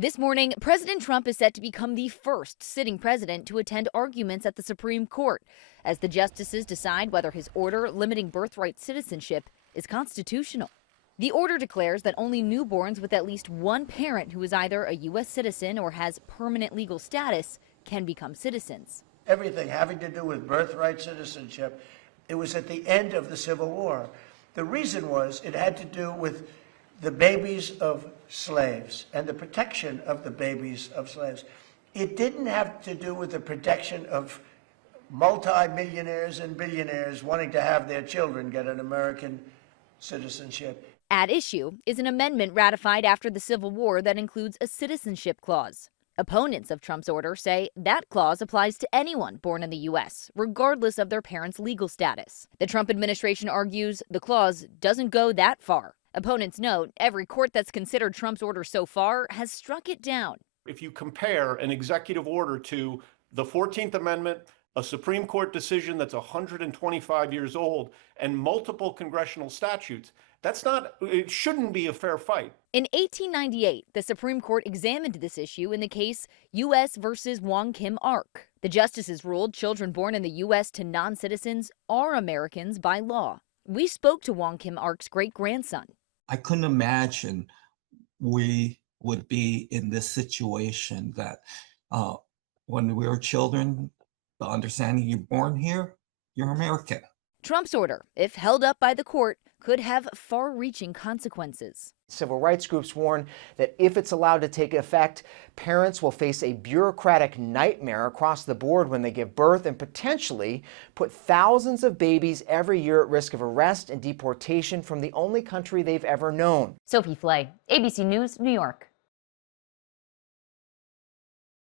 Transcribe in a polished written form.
This morning, President Trump is set to become the first sitting president to attend arguments at the Supreme Court as the justices decide whether his order limiting birthright citizenship is constitutional. The order declares that only newborns with at least one parent who is either a U.S. citizen or has permanent legal status can become citizens. Everything having to do with birthright citizenship, it was at the end of the Civil War. The reason was it had to do with the babies of slaves and the protection of the babies of slaves. It didn't have to do with the protection of multi-millionaires and billionaires wanting to have their children get an American citizenship. At issue is an amendment ratified after the Civil War that includes a citizenship clause. Opponents of Trump's order say that clause applies to anyone born in the U.S., regardless of their parents' legal status. The Trump administration argues the clause doesn't go that far. Opponents note every court that's considered Trump's order so far has struck it down. If you compare an executive order to the 14th Amendment, a Supreme Court decision that's 125 years old, and multiple congressional statutes, it shouldn't be a fair fight. In 1898, the Supreme Court examined this issue in the case U.S. versus Wong Kim Ark. The justices ruled children born in the U.S. to non-citizens are Americans by law. We spoke to Wong Kim Ark's great-grandson. I couldn't imagine we would be in this situation that when we were children, the understanding you're born here, you're American. Trump's order, if held up by the court, could have far-reaching consequences. Civil rights groups warn that if it's allowed to take effect, parents will face a bureaucratic nightmare across the board when they give birth and potentially put thousands of babies every year at risk of arrest and deportation from the only country they've ever known. Sophie Flay, ABC News, New York.